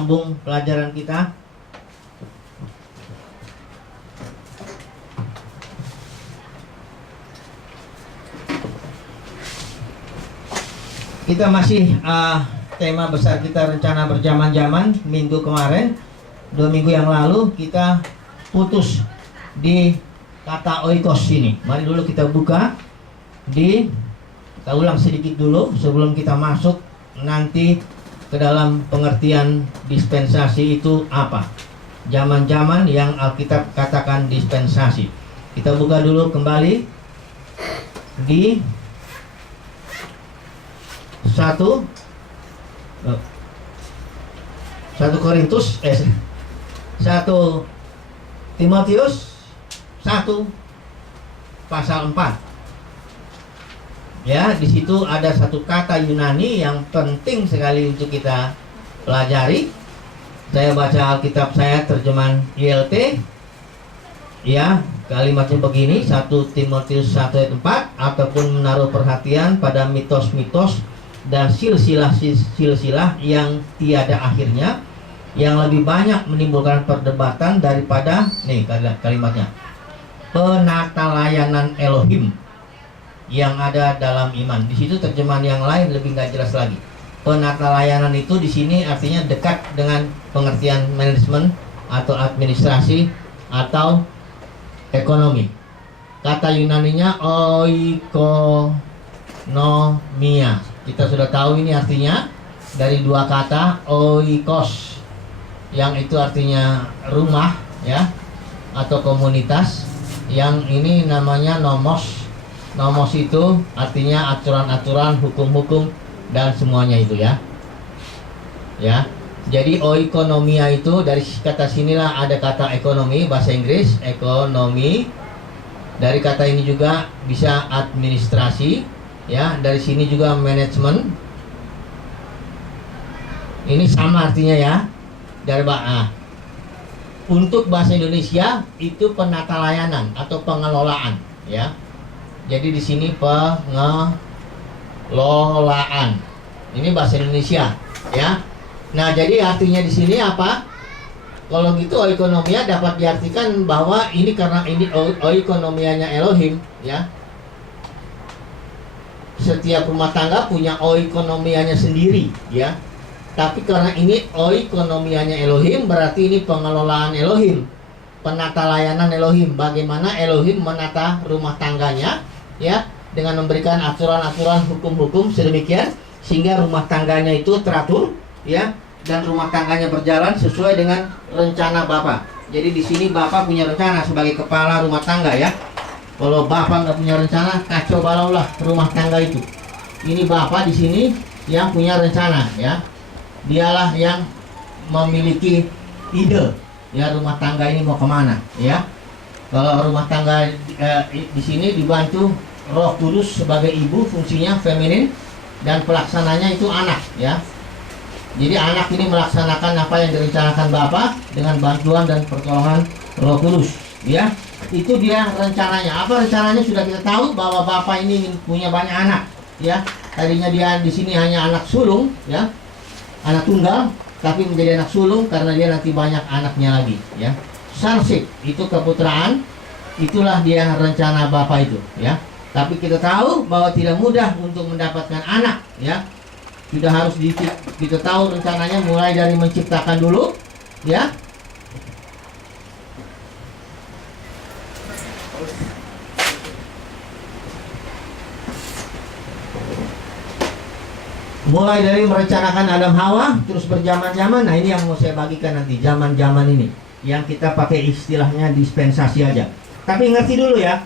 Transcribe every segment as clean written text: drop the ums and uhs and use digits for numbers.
sambung pelajaran kita. Kita masih tema besar kita rencana berjaman-jaman. Minggu kemarin, 2 minggu yang lalu kita putus di kata oikos ini. Mari dulu kita buka kita ulang sedikit dulu sebelum kita masuk nanti ke dalam pengertian dispensasi itu apa. Zaman-zaman yang Alkitab katakan dispensasi. Kita buka dulu kembali di 1 Timotius 1 pasal 4. Ya, di situ ada satu kata Yunani yang penting sekali untuk kita pelajari. Saya baca Alkitab saya terjemahan ILT. Ya, kalimatnya begini, 1 Timotius 1 ayat 4, ataupun menaruh perhatian pada mitos-mitos dan silsilah yang tiada akhirnya, yang lebih banyak menimbulkan perdebatan daripada kalimatnya penata layanan Elohim yang ada dalam iman. Di situ terjemahan yang lain lebih nggak jelas lagi. Penata layanan itu di sini artinya dekat dengan pengertian manajemen atau administrasi atau ekonomi. Kata Yunaninya oikonomia. Kita sudah tahu ini artinya dari dua kata oikos, yang itu artinya rumah ya atau komunitas, yang ini namanya nomos. Nomos itu artinya aturan-aturan, hukum-hukum dan semuanya itu ya. Ya. Jadi oikonomia itu dari kata sinilah ada kata ekonomi, bahasa Inggris ekonomi. Dari kata ini juga bisa administrasi. Ya, dari sini juga manajemen. Ini sama artinya ya. Dari untuk bahasa Indonesia itu penata layanan atau pengelolaan, ya. Jadi di sini pengelolaan. Ini bahasa Indonesia, ya. Nah, jadi artinya di sini apa? Kalau gitu oikonomia dapat diartikan bahwa ini karena ini oikonomianya Elohim, ya. Setiap rumah tangga punya oikonomianya sendiri, ya. Tapi karena ini oikonomianya Elohim, berarti ini pengelolaan Elohim, penata layanan Elohim. Bagaimana Elohim menata rumah tangganya, ya, dengan memberikan aturan-aturan, hukum-hukum sedemikian sehingga rumah tangganya itu teratur, ya, dan rumah tangganya berjalan sesuai dengan rencana Bapa. Jadi di sini Bapa punya rencana sebagai kepala rumah tangga, ya. Kalau Bapak nggak punya rencana, kacau balaulah rumah tangga itu. Ini Bapak di sini yang punya rencana, ya. Dialah yang memiliki ide, ya, rumah tangga ini mau kemana, ya. Kalau rumah tangga di sini dibantu Roh Kudus sebagai ibu, fungsinya feminin, dan pelaksananya itu anak, ya. Jadi anak ini melaksanakan apa yang direncanakan Bapak dengan bantuan dan pertolongan Roh Kudus, ya. Itu dia rencananya. Apa rencananya sudah kita tahu, bahwa Bapak ini punya banyak anak, ya. Tadinya dia di sini hanya anak sulung, ya, anak tunggal, tapi menjadi anak sulung karena dia nanti banyak anaknya lagi, ya. Sonship itu keputraan, itulah dia rencana Bapak itu, ya. Tapi kita tahu bahwa tidak mudah untuk mendapatkan anak, ya. Sudah harus kita tahu rencananya mulai dari menciptakan dulu, ya. Mulai dari merencanakan Adam Hawa, terus berjaman-jaman. Nah, ini yang mau saya bagikan nanti, zaman-zaman ini, yang kita pakai istilahnya dispensasi aja. Tapi ngerti dulu ya,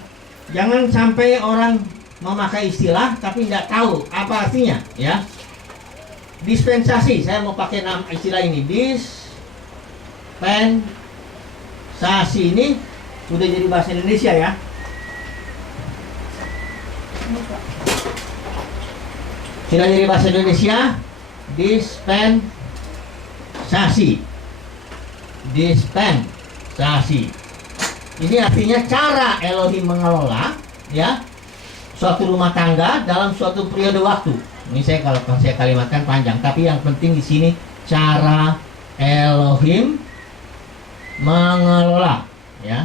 jangan sampai orang memakai istilah tapi tidak tahu apa artinya, ya. Dispensasi, saya mau pakai nama istilah ini, dispensasi ini udah jadi bahasa Indonesia, ya. Sudah jadi bahasa Indonesia, dispensasi. Dispensasi. Ini artinya cara Elohim mengelola, ya, suatu rumah tangga dalam suatu periode waktu. Ini kalau saya kalimatkan panjang, tapi yang penting di sini cara Elohim mengelola, ya,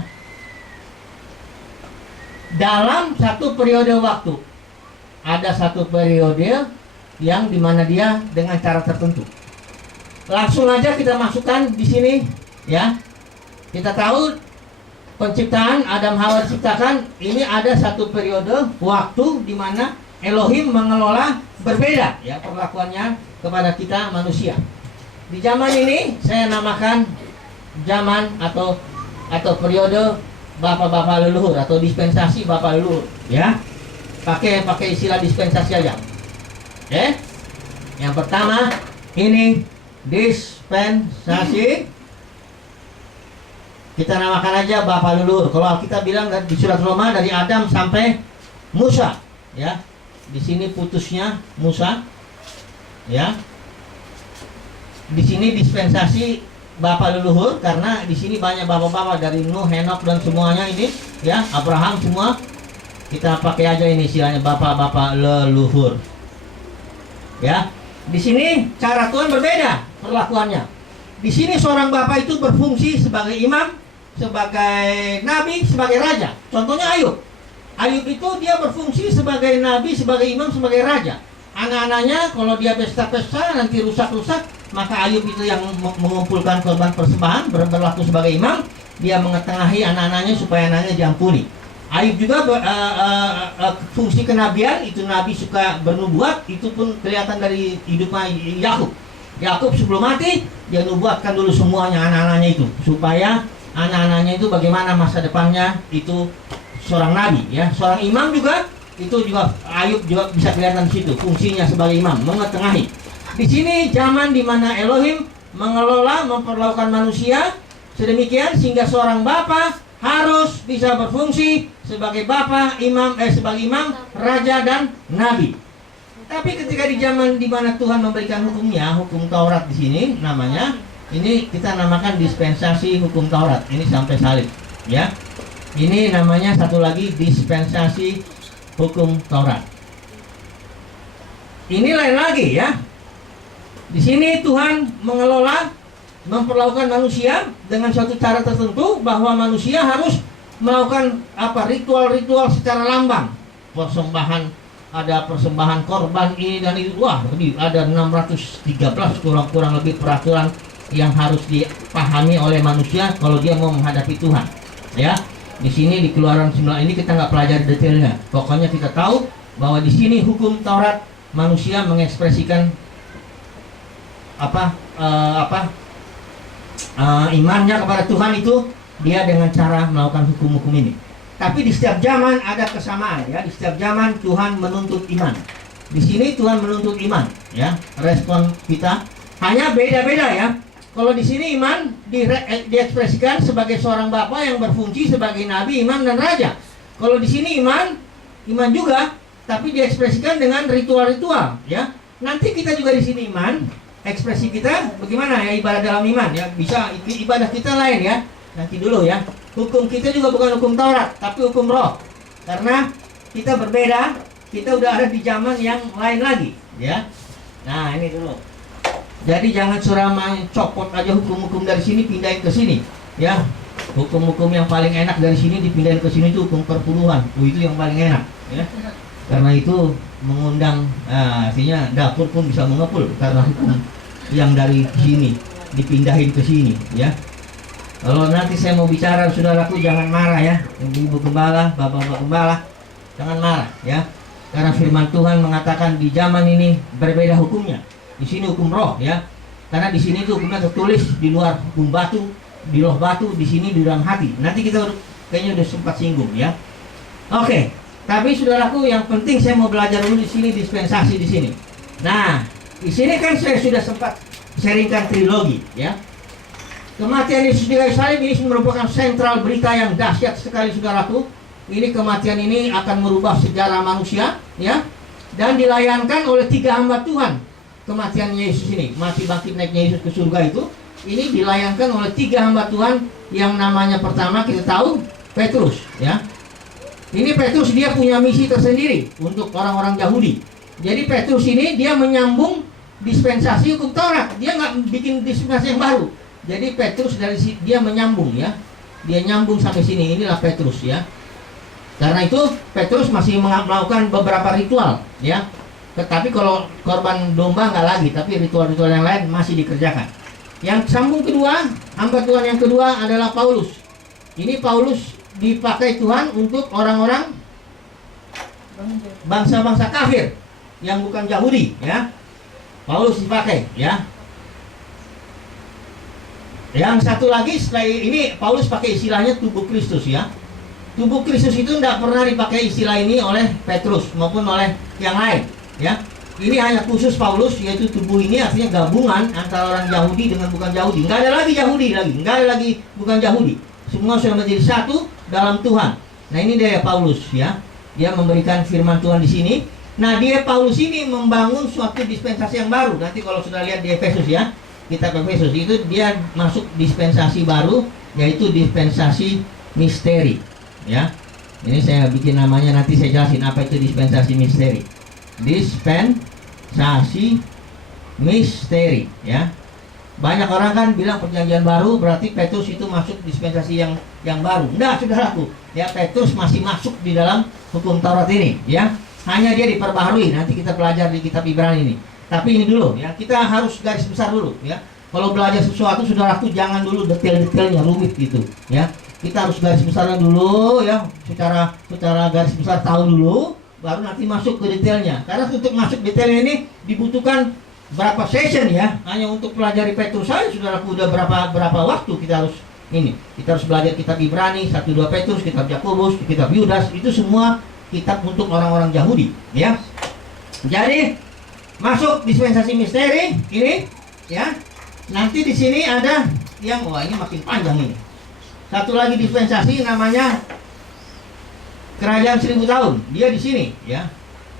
dalam satu periode waktu. Ada satu periode yang dimana dia dengan cara tertentu. Langsung aja kita masukkan di sini, ya. Kita tahu penciptaan Adam Hawa diciptakan, ini ada satu periode waktu di mana Elohim mengelola berbeda, ya, perlakuannya kepada kita manusia. Di zaman ini saya namakan zaman atau periode bapak-bapak leluhur atau dispensasi bapak leluhur, ya. Pakai istilah dispensasi aja. Oke. Yang pertama ini dispensasi. Kita namakan aja bapak leluhur. Kalau kita bilang di surat Roma dari Adam sampai Musa, ya. Di sini putusnya Musa, ya. Di sini dispensasi bapak leluhur karena di sini banyak bapak-bapak dari Nuh, Henok dan semuanya ini, ya, Abraham semua. Kita pakai aja ini istilahnya bapak-bapak leluhur. Ya. Di sini cara Tuhan berbeda perlakuannya. Di sini seorang bapak itu berfungsi sebagai imam, sebagai nabi, sebagai raja. Contohnya Ayub. Ayub itu dia berfungsi sebagai nabi, sebagai imam, sebagai raja. Anak-anaknya kalau dia pesta-pesta nanti rusak-rusak, maka Ayub itu yang mengumpulkan korban persembahan, berlaku sebagai imam. Dia mengetengahi anak-anaknya supaya anaknya diampuni. Ayub juga fungsi kenabian, itu nabi suka bernubuat, itu pun kelihatan dari hidupnya Yakub. Yakub sebelum mati dia nubuatkan dulu semuanya anak-anaknya itu supaya anak-anaknya itu bagaimana masa depannya itu seorang nabi, ya. Seorang imam juga itu juga Ayub juga bisa kelihatan di situ fungsinya sebagai imam, mengetengahi. Di sini zaman di mana Elohim mengelola, memperlakukan manusia sedemikian sehingga seorang bapa harus bisa berfungsi sebagai bapa, sebagai imam, raja dan nabi. Tapi ketika di zaman di mana Tuhan memberikan hukumnya, hukum Taurat di sini namanya, ini kita namakan dispensasi hukum Taurat. Ini sampai salib, ya. Ini namanya satu lagi dispensasi hukum Taurat. Ini lain lagi, ya. Di sini Tuhan mengelola, memperlakukan manusia dengan suatu cara tertentu bahwa manusia harus melakukan ritual-ritual secara lambang. Persembahan, ada persembahan korban ini dan itu. Wah, ada 613 kurang lebih peraturan yang harus dipahami oleh manusia kalau dia mau menghadapi Tuhan, ya. Di sini di Keluaran 9 ini kita nggak pelajari detailnya. Pokoknya kita tahu bahwa di sini hukum Taurat manusia mengekspresikan imannya kepada Tuhan itu dia dengan cara melakukan hukum-hukum ini. Tapi di setiap zaman ada kesamaan, ya. Di setiap zaman Tuhan menuntut iman. Di sini Tuhan menuntut iman, ya. Respon kita hanya beda-beda, ya. Kalau di sini iman diekspresikan sebagai seorang bapa yang berfungsi sebagai nabi, imam dan raja. Kalau di sini iman juga, tapi diekspresikan dengan ritual-ritual, ya. Nanti kita juga di sini iman, ekspresi kita bagaimana, ya, ibadah dalam iman, ya. Bisa ibadah kita lain, ya. Nanti dulu, ya. Hukum kita juga bukan hukum Taurat, tapi hukum roh. Karena kita berbeda, kita udah ada di zaman yang lain lagi, ya. Nah, ini dulu. Jadi jangan suruh main copot aja hukum-hukum dari sini pindahin ke sini, ya. Hukum-hukum yang paling enak dari sini dipindahin ke sini itu hukum perpuluhan. Itu yang paling enak, ya. Karena itu mengundang, artinya dapur pun bisa mengepul karena hukum yang dari sini dipindahin ke sini, ya. Kalau nanti saya mau bicara, saudaraku jangan marah, ya. Ibu gembala, bapak-bapak gembala, jangan marah, ya. Karena firman Tuhan mengatakan di zaman ini berbeda hukumnya. Di sini hukum roh, ya. Karena di sini itu hukumnya tertulis di luar hukum batu, di loh batu, di sini di dalam hati. Nanti kita kayaknya udah sempat singgung, ya. Oke. Tapi saudaraku, yang penting saya mau belajar dulu di sini dispensasi di sini. Nah, di sini kan saya sudah sempat sharingkan trilogi, ya. Kematian Yesus di kayu salib ini merupakan sentral berita yang dahsyat sekali, saudaraku. Ini kematian ini akan merubah sejarah manusia, ya. Dan dilayankan oleh 3 hamba Tuhan. Kematian Yesus ini, mati bangkit naiknya Yesus ke surga itu, ini dilayankan oleh 3 hamba Tuhan yang namanya pertama kita tahu Petrus, ya. Ini Petrus dia punya misi tersendiri untuk orang-orang Yahudi. Jadi Petrus ini dia menyambung dispensasi hukum Taurat. Dia nggak bikin dispensasi yang baru. Jadi Petrus dia menyambung ya. Dia nyambung sampai sini. Inilah Petrus ya. Karena itu Petrus masih melakukan beberapa ritual ya. Tetapi kalau korban domba nggak lagi, tapi ritual-ritual yang lain masih dikerjakan. Yang sambung kedua, hamba Tuhan yang kedua adalah Paulus. Ini Paulus dipakai Tuhan untuk orang-orang bangsa-bangsa kafir yang bukan Yahudi ya. Paulus dipakai ya. Yang satu lagi setelah ini Paulus pakai istilahnya tubuh Kristus ya. Tubuh Kristus itu tidak pernah dipakai istilah ini oleh Petrus maupun oleh yang lain ya. Ini hanya khusus Paulus, yaitu tubuh ini artinya gabungan antara orang Yahudi dengan bukan Yahudi. Nggak ada lagi Yahudi lagi, nggak ada lagi bukan Yahudi. Semua sudah menjadi satu dalam Tuhan. Nah ini dia Paulus ya. Dia memberikan firman Tuhan di sini. Nah dia Paulus ini membangun suatu dispensasi yang baru. Nanti kalau sudah lihat di Efesus ya, kitab Efesus itu dia masuk dispensasi baru, yaitu dispensasi misteri ya. Ini saya bikin namanya, nanti saya jelasin apa itu dispensasi misteri. Dispensasi misteri ya. Banyak orang kan bilang perjanjian baru berarti Petrus itu masuk dispensasi yang baru. Enggak, saudaraku. Ya, Petrus masih masuk di dalam hukum Taurat ini ya. Hanya dia diperbaharui. Nanti kita belajar di kitab Ibrani ini. Tapi ini dulu ya, kita harus garis besar dulu ya. Kalau belajar sesuatu, saudaraku, jangan dulu detail-detailnya rumit gitu ya. Kita harus garis besarnya dulu ya, secara garis besar tahu dulu, baru nanti masuk ke detailnya. Karena untuk masuk detailnya ini dibutuhkan berapa session ya. Hanya untuk pelajari Petrus saja saudaraku udah berapa waktu kita harus ini. Kita harus belajar kitab Ibrani, 1-2 Petrus, kitab Yakobus, kitab Yudas, itu semua kitab untuk orang-orang Yahudi ya. Jadi masuk dispensasi misteri ini ya. Nanti di sini ada yang ini makin panjang ini. Satu lagi dispensasi namanya Kerajaan 1000 tahun. Dia di sini ya.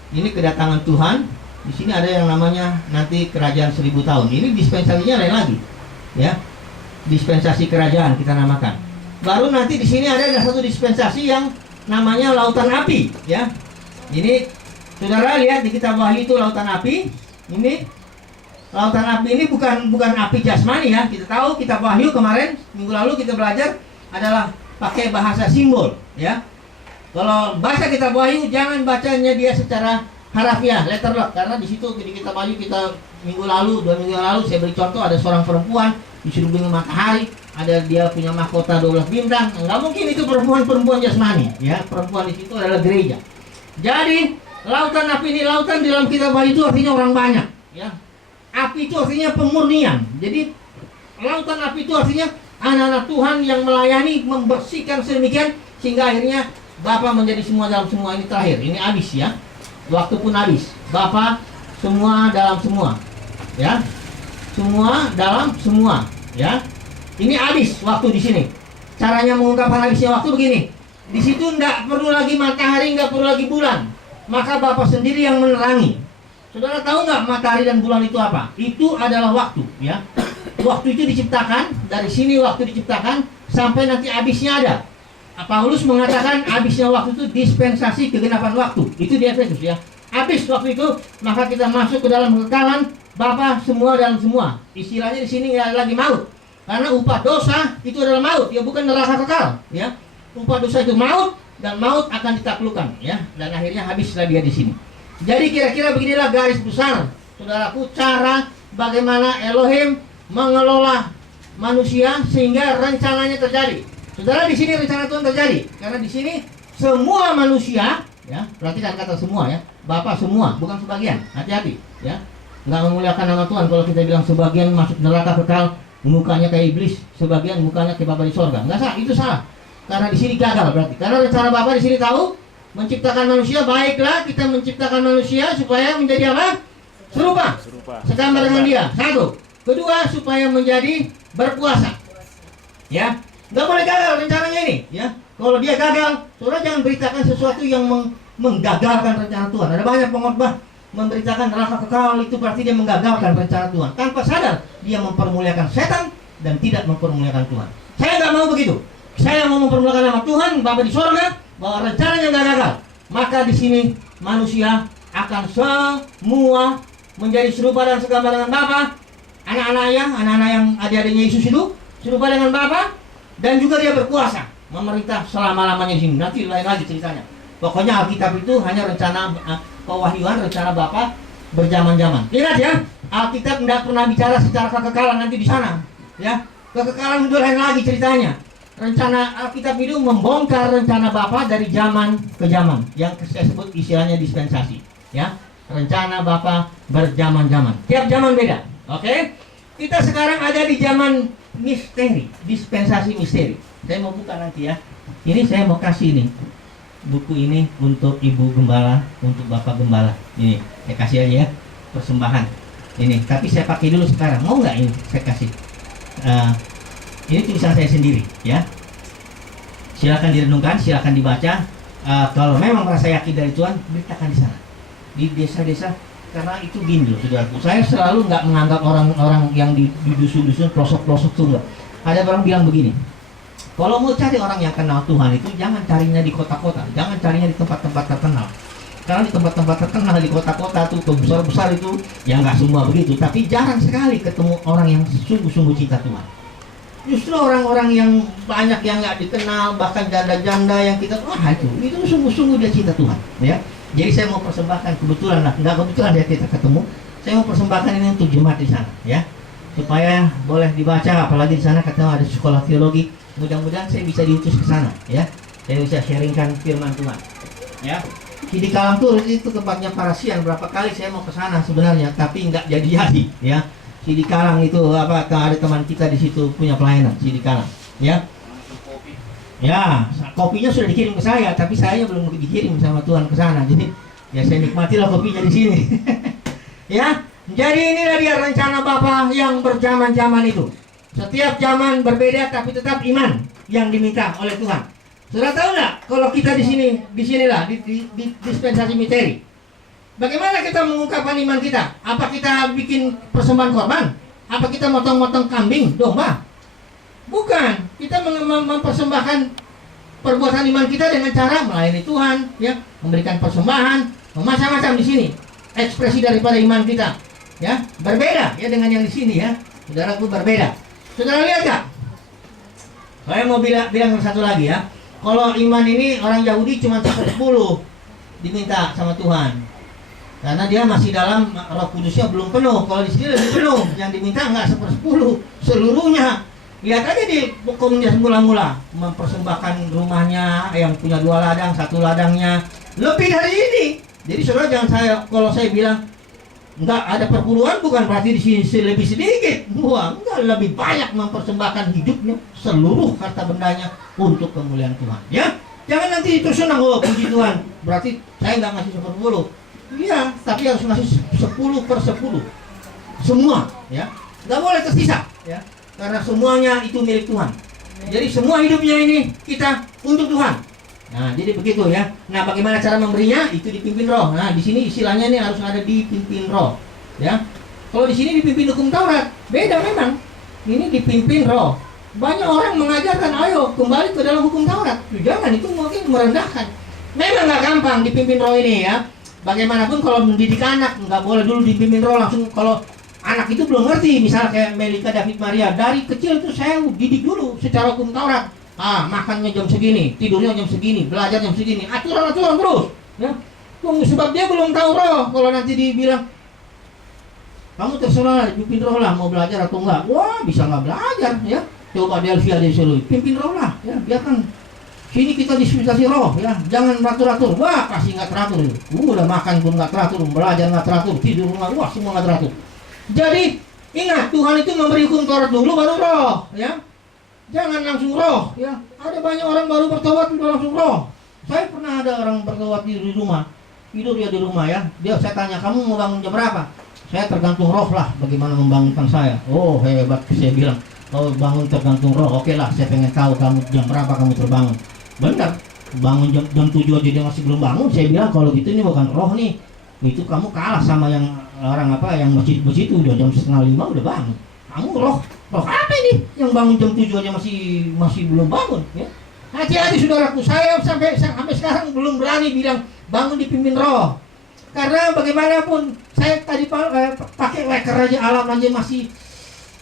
Ini kedatangan Tuhan. Di sini ada yang namanya nanti Kerajaan 1000 tahun. Ini dispensasinya lain lagi. Ya. Dispensasi kerajaan kita namakan. Baru nanti di sini ada satu dispensasi yang namanya lautan api ya. Ini saudara lihat di kitab Wahyu itu lautan api. Ini lautan api ini bukan api jasmani ya. Kita tahu kitab Wahyu kemarin minggu lalu kita belajar adalah pakai bahasa simbol ya. Kalau baca kitab Wahyu jangan bacanya dia secara harafiah, letter lock, karena di situ di kitab Wahyu kita minggu lalu, 2 minggu yang lalu saya beri contoh ada seorang perempuan diserupungi matahari, ada dia punya mahkota 12 bintang. Enggak mungkin itu perempuan jasmani ya. Perempuan di situ adalah gereja. Jadi lautan api ini, lautan di dalam kitab Wahyu itu artinya orang banyak ya. Api itu artinya pemurnian. Jadi lautan api itu artinya anak-anak Tuhan yang melayani, membersihkan sedemikian sehingga akhirnya Bapa menjadi semua dalam semua. Ini terakhir, ini habis ya. Waktu pun habis. Bapa semua dalam semua. Ya. Semua dalam semua, ya. Ini habis waktu di sini. Caranya mengungkapkan habisnya waktu begini. Di situ enggak perlu lagi matahari, enggak perlu lagi bulan. Maka Bapa sendiri yang menerangi. Saudara tahu nggak matahari dan bulan itu apa? Itu adalah waktu, ya. Waktu itu diciptakan, dari sini waktu diciptakan sampai nanti habisnya ada. Paulus mengatakan habisnya waktu itu dispensasi kegenapan waktu. Itu di Efesus ya. Habis waktu itu, maka kita masuk ke dalam kekekalan Bapa semua dalam semua. Istilahnya di sini nggak ada lagi maut. Karena upah dosa itu adalah maut, ya bukan neraka kekal, ya. Upah dosa itu maut dan maut akan ditaklukkan, ya. Dan akhirnya habislah dia di sini. Jadi kira-kira beginilah garis besar, saudaraku, cara bagaimana Elohim mengelola manusia sehingga rencananya terjadi. Saudara, di sini rencana Tuhan terjadi karena di sini semua manusia, ya, perhatikan kata semua ya, Bapak semua, bukan sebagian. Hati-hati, ya. Nggak memuliakan nama Tuhan kalau kita bilang sebagian masuk neraka kekal, mukanya kayak iblis, sebagian mukanya kayak Bapa di sorga. Nggak salah, itu salah. Karena di sini gagal berarti. Karena rencana Bapa di sini tahu menciptakan manusia, baiklah kita menciptakan manusia supaya menjadi apa? Serupa. Segambar dengan dia. Satu. Kedua, supaya menjadi berkuasa. Ya. Nggak boleh gagal rencananya ini, ya. Kalau dia gagal, saudara jangan beritakan sesuatu yang menggagalkan rencana Tuhan. Ada banyak pengkhotbah memberitakan neraka kekal, itu berarti dia menggagalkan rencana Tuhan. Tanpa sadar, dia mempermuliakan setan dan tidak mempermuliakan Tuhan. Saya nggak mau begitu. Saya mau mempermuliakan nama Tuhan, Bapa di sorga, bahwa rencananya nggak gagal. Maka di sini manusia akan semua menjadi serupa dan segambar dengan Bapa. anak-anak yang adik-adiknya Yesus itu serupa dengan Bapa, dan juga dia berkuasa memerintah selama-lamanya di sini. Nanti lain lagi ceritanya. Pokoknya Alkitab itu hanya rencana pewahyuan, rencana Bapa berjaman-jaman. Ingat ya, Alkitab tidak pernah bicara secara kekekalan nanti di sana. Ya, kekekalan itu lain lagi ceritanya. Rencana Alkitab itu membongkar rencana Bapa dari zaman ke zaman, yang saya sebut istilahnya dispensasi. Ya, rencana Bapa berjaman-jaman. Tiap zaman beda. Oke? Kita sekarang ada di zaman misteri, dispensasi misteri. Saya mau buka nanti ya. Ini saya mau kasih nih buku ini untuk Ibu Gembala, untuk Bapak Gembala. Ini saya kasih aja ya, persembahan. Ini, tapi saya pakai dulu sekarang. Mau nggak ini saya kasih? Ini tulisan saya sendiri ya. Silakan direnungkan, silakan dibaca. Kalau memang merasa yakin dari Tuhan, beritakan di sana, di desa-desa. Karena itu gini loh, saudaraku. Saya selalu nggak menganggap orang-orang yang di dusun-dusun, pelosok-pelosok tuh nggak. Ada orang bilang begini, kalau mau cari orang yang kenal Tuhan itu jangan carinya di kota-kota, jangan carinya di tempat-tempat terkenal. Karena di tempat-tempat terkenal di kota-kota tuh, besar-besar itu, ya nggak semua begitu. Tapi jarang sekali ketemu orang yang sungguh-sungguh cinta Tuhan. Justru orang-orang yang banyak yang nggak dikenal, bahkan janda-janda yang kita, itu sungguh-sungguh dia cinta Tuhan, ya. Jadi saya mau persembahkan, kebetulan lah, nggak kebetulan dia kita ketemu. Saya mau persembahkan ini untuk jemaat di sana, ya, supaya boleh dibaca. Apalagi di sana katanya ada sekolah teologi. Mudah-mudahan saya bisa diutus ke sana, ya. Saya bisa sharingkan firman Tuhan, ya. Di Kalang tuh itu tempatnya parasian. Berapa kali saya mau ke sana sebenarnya, tapi nggak jadi, ya. Di Kalang itu apa? Ada teman kita di situ punya pelayanan di Kalang, ya. Ya, kopinya sudah dikirim ke saya, tapi saya belum dikirim sama Tuhan ke sana. Jadi, ya saya nikmatilah kopinya di sini. Ya, jadi inilah dia rencana Bapa yang berjaman-jaman itu. Setiap zaman berbeda, tapi tetap iman yang diminta oleh Tuhan. Sudah tahu nggak? Kalau kita di sinilah di dispensasi misteri. Bagaimana kita mengungkapkan iman kita? Apa kita bikin persembahan korban? Apa kita motong-motong kambing, domba? Bukan, kita mempersembahkan perbuatan iman kita dengan cara melayani Tuhan, ya, memberikan persembahan, macam-macam di sini. Ekspresi daripada iman kita, ya, berbeda ya dengan yang di sini ya. Saudaraku, berbeda. Saudara lihat gak? Saya mau bilang satu lagi ya. Kalau iman ini orang Yahudi cuma 10 diminta sama Tuhan. Karena dia masih dalam Roh Kudusnya belum penuh. Kalau di sini lebih penuh, yang diminta enggak 10 seluruhnya. Lihat aja di komunitas mula-mula, mempersembahkan rumahnya yang punya 2 ladang, 1 ladangnya lebih dari ini. Jadi saudara jangan kalau saya bilang enggak ada perpuluhan, bukan berarti di sini lebih sedikit. Wah, enggak, lebih banyak mempersembahkan hidupnya, seluruh harta bendanya untuk kemuliaan Tuhan. Ya, jangan nanti itu senang, oh puji Tuhan, berarti saya enggak ngasih 10. Iya, tapi harus ngasih 10/10. Semua, ya. Enggak boleh tersisa, ya. Karena semuanya itu milik Tuhan. Jadi semua hidupnya ini kita untuk Tuhan. Nah, jadi begitu ya. Nah, bagaimana cara memberinya? Itu dipimpin Roh. Nah, di sini istilahnya ini harus ada dipimpin Roh, ya. Kalau di sini dipimpin hukum Taurat, beda memang. Ini dipimpin Roh. Banyak orang mengajarkan, ayo kembali ke dalam hukum Taurat. Jangan, itu mungkin merendahkan. Memang nggak gampang dipimpin Roh ini ya. Bagaimanapun kalau mendidik anak nggak boleh dulu dipimpin Roh langsung. Kalau anak itu belum ngerti, misalnya kayak Melika, David, Maria, dari kecil itu saya didik dulu secara hukum Taurat. Makannya jam segini, tidurnya jam segini, belajar jam segini, aturan-aturan terus, ya. Sebab dia belum tahu Roh. Kalau nanti dibilang, kamu terserah pimpin Roh lah, mau belajar atau enggak, wah bisa nggak belajar, ya. Coba Delvia disuruh pimpin Roh lah, ya. Biarkan sini kita dispensasi Roh, ya. Jangan teratur, wah pasti nggak teratur. Udah makan pun nggak teratur, belajar nggak teratur, tidur nggak, wah semua nggak teratur. Jadi ingat, Tuhan itu memberi hukum Taurat dulu baru Roh, ya. Jangan langsung Roh, ya. Ada banyak orang baru bertobat udah langsung Roh. Saya pernah ada orang bertobat di rumah, tidur dia di rumah, ya. Saya tanya, kamu mau bangun jam berapa? Saya tergantung Roh lah, bagaimana membangunkan saya. Oh hebat, saya bilang, oh bangun tergantung Roh. Oke lah, saya pengen tahu kamu jam berapa kamu terbangun. Benar, bangun jam 7 aja dia masih belum bangun. Saya bilang kalau gitu ini bukan Roh nih. Itu kamu kalah sama yang orang yang masjid itu udah jam 4:30 udah bangun. Kamu Roh apa ini yang bangun jam 7 aja masih belum bangun, ya. Hati-hati saudaraku, saya sampai sekarang belum berani bilang bangun dipimpin Roh. Karena bagaimanapun saya tadi pakai weker aja, alam aja masih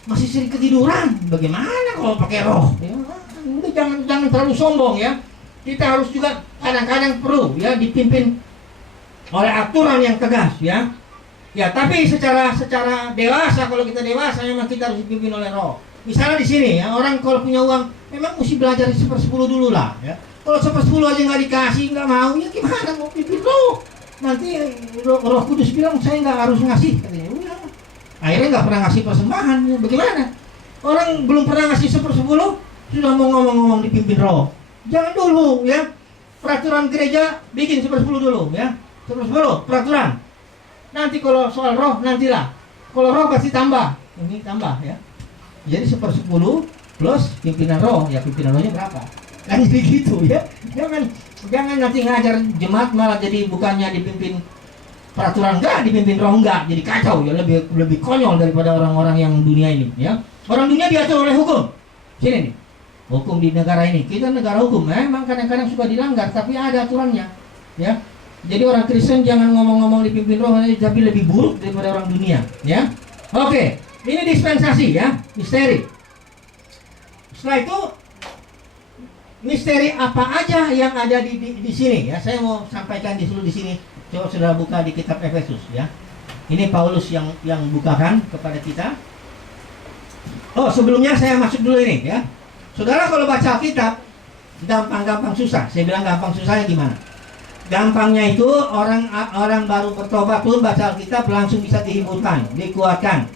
masih sering ketiduran. Bagaimana kalau pakai roh? Ya, udah jangan terlalu sombong ya. Kita harus juga kadang-kadang perlu ya dipimpin oleh aturan yang tegas ya. Ya, tapi secara dewasa, kalau kita dewasa memang kita harus dipimpin oleh roh. Misalnya di sini ya, orang kalau punya uang memang mesti belajar 1/10 dulu lah ya. Kalau 1/10 aja nggak dikasih, nggak mau, ya gimana mau pimpin roh? Nanti Roh Kudus bilang saya nggak harus ngasih, katanya. Udah. Akhirnya nggak pernah ngasih persembahan, ya bagaimana? Orang belum pernah ngasih 1/10 sudah mau ngomong-ngomong dipimpin roh. Jangan dulu ya. Peraturan gereja bikin 1/10 dulu ya. 1/10 peraturan. Nanti kalau soal roh nantilah. Kalau roh pasti tambah. Ini tambah ya. Jadi 1/10 plus pimpinan roh. Ya pimpinan rohnya berapa? Kan jadi gitu ya. Jangan nanti ngajar jemaat malah jadi bukannya dipimpin peraturan enggak, dipimpin roh enggak. Jadi kacau ya, lebih konyol daripada orang-orang yang dunia ini ya. Orang dunia diatur oleh hukum. Sini nih. Hukum di negara ini. Kita negara hukum. Memang kadang-kadang suka dilanggar tapi ada aturannya ya. Jadi orang Kristen jangan ngomong-ngomong dipimpin roh tapi lebih buruk daripada orang dunia ya. Oke, ini dispensasi ya, misteri. Setelah itu misteri apa aja yang ada di sini ya. Saya mau sampaikan di sini. Coba saudara buka di kitab Efesus ya. Ini Paulus yang bukakan kepada kita. Oh, sebelumnya saya masuk dulu ini ya. Saudara kalau baca Alkitab gampang-gampang susah. Saya bilang gampang susahnya gimana? Gampangnya itu orang baru bertobat pun baca Alkitab langsung bisa dihiburkan, dikuatkan.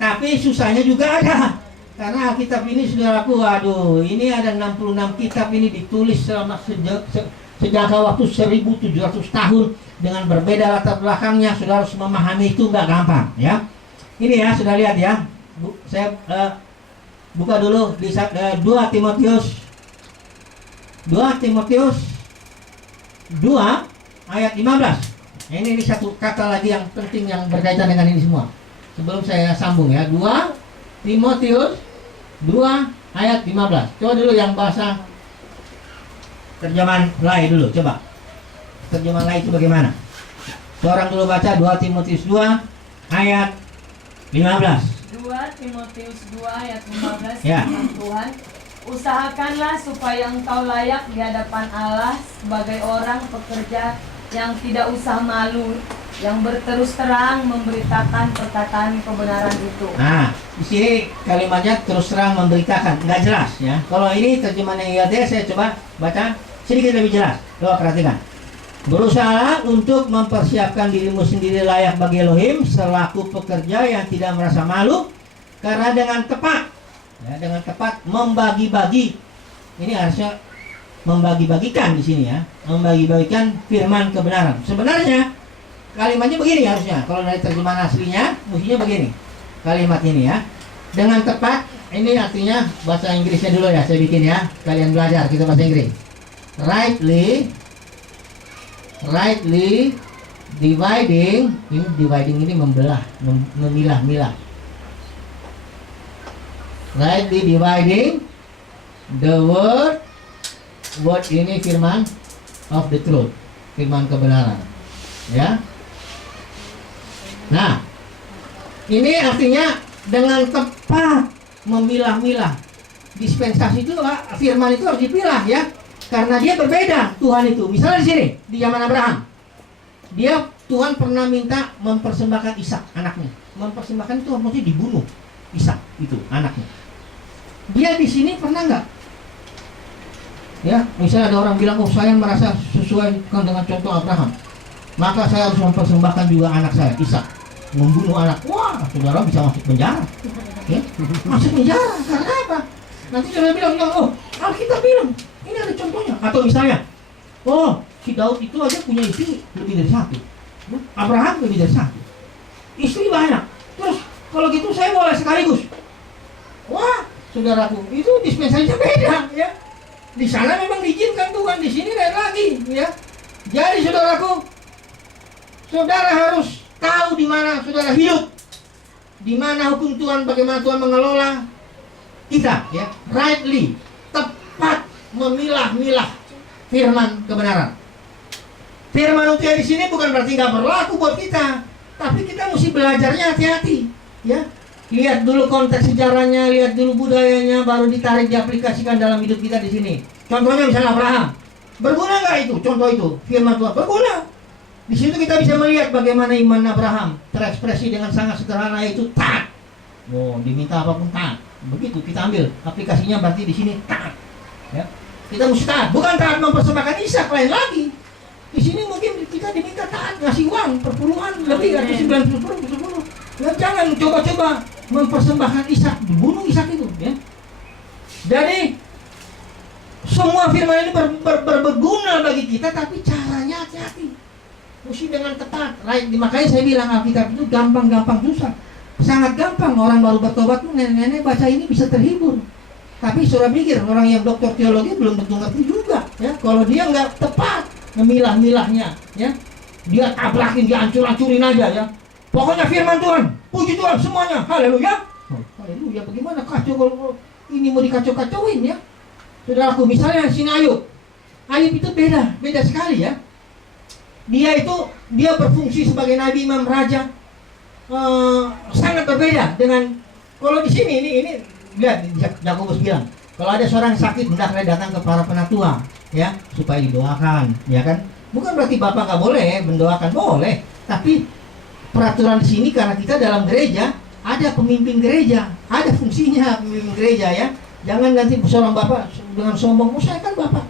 Tapi susahnya juga ada. Karena Alkitab ini saudaraku, waduh, ini ada 66 kitab ini ditulis selama sejak waktu 1700 tahun dengan berbeda latar belakangnya. Saudara harus memahami itu nggak gampang ya. Ini ya, sudah lihat ya. Saya buka dulu di 2 Timotius 2 ayat 15. Ini satu kata lagi yang penting yang berkaitan dengan ini semua. Sebelum saya sambung ya, 2 Timotius 2 ayat 15. Coba dulu yang bahasa terjemahan lain dulu, coba. Terjemahan lain itu bagaimana? Seorang dulu baca 2 Timotius 2 ayat 15. 2 Timotius 2 ayat 15 Ya. Tuhan, usahakanlah supaya engkau layak di hadapan Allah sebagai orang pekerja yang tidak usah malu, yang berterus terang memberitakan perkataan kebenaran itu. Nah, di sini kalimatnya terus terang memberitakan, nggak jelas ya. Kalau ini terjemahan yang IAT saya coba baca sedikit lebih jelas. Coba perhatikan. Berusaha untuk mempersiapkan dirimu sendiri layak bagi Elohim selaku pekerja yang tidak merasa malu, karena dengan tepat membagi-bagi. Ini harusnya membagi-bagikan di sini ya, membagi-bagikan firman kebenaran. Sebenarnya kalimatnya begini harusnya. Kalau dari terjemahan aslinya mestinya begini. Kalimat ini ya. Dengan tepat, ini artinya bahasa Inggrisnya dulu ya, saya bikin ya. Kalian belajar kita bahasa Inggris. Rightly dividing ini membelah, memilah-milah. Rightly dividing the word ini firman of the truth, firman kebenaran ya. Nah, ini artinya dengan tepat memilah-milah. Dispensasi itu firman itu harus dipilah ya, karena dia berbeda Tuhan itu. Misalnya di sini di zaman Abraham, Tuhan pernah minta mempersembahkan Ishak anaknya. Mempersembahkan itu maksudnya dibunuh Ishak itu anaknya. Dia di sini pernah nggak? Ya, misalnya ada orang bilang, oh saya merasa sesuai dengan contoh Abraham, maka saya harus mempersembahkan juga anak saya Ishak. Membunuh anak, wah saudara bisa masuk penjara ya? Masuk penjara, karena apa? Nanti saudara bilang, ya, oh Alkitab bilang ini ada contohnya. Atau misalnya, oh si Daud itu aja punya istri lebih dari satu, Abraham lebih dari satu, istri banyak. Terus kalau gitu saya boleh sekaligus. Wah saudaraku, itu dispensasinya beda ya. Di sana memang diizinkan Tuhan, di sini lain lagi ya. Jadi saudaraku, saudara harus tahu di mana saudara hidup, di mana hukum Tuhan, bagaimana Tuhan mengelola kita ya. Rightly, tepat memilah-milah firman kebenaran. Firman utia di sini bukan berarti nggak berlaku buat kita, tapi kita mesti belajarnya hati-hati ya. Lihat dulu konteks sejarahnya, lihat dulu budayanya, baru ditarik diaplikasikan dalam hidup kita di sini. Contohnya misalnya Abraham. Berguna nggak itu? Contoh itu, firman Tuhan. Berguna. Di situ kita bisa melihat bagaimana iman Abraham terekspresi dengan sangat sederhana, yaitu taat. Oh, diminta apapun taat. Begitu kita ambil aplikasinya, berarti di sini taat. Ya. Kita mesti taat, bukan taat mempersembahkan Ishak, lain lagi. Di sini mungkin kita diminta taat, ngasih uang perpuluhan lebih atau 90%. Ya, jangan coba-coba mempersembahkan Ishak, dibunuh Ishak itu. Ya. Jadi semua firman ini berguna bagi kita, tapi caranya hati-hati. Mesti dengan tepat. Makanya saya bilang Alkitab itu gampang-gampang susah. Sangat gampang, orang baru bertobat tuh nenek-nenek baca ini bisa terhibur. Tapi saudara pikir orang yang doktor teologi belum tentu ngerti juga, ya. Kalau dia nggak tepat memilah-milahnya, ya, dia tabrakin, dia hancur-hancurin aja, ya. Pokoknya firman Tuhan, puji Tuhan semuanya, haleluya. Haleluya, bagaimana kacau kalau ini mau dikacau-kacauin, ya. Saudaraku, misalnya sini Ayub itu beda sekali, ya. Dia berfungsi sebagai nabi, imam, raja, sangat berbeda dengan kalau di sini ini lihat Yakobus bilang, kalau ada seorang sakit hendaklah datang ke para penatua, ya, supaya didoakan, ya kan? Bukan berarti Bapak nggak boleh mendoakan, boleh. Tapi peraturan di sini karena kita dalam gereja ada pemimpin gereja, ada fungsinya pemimpin gereja, ya. Jangan nanti seorang Bapak dengan sombong, saya kan Bapak.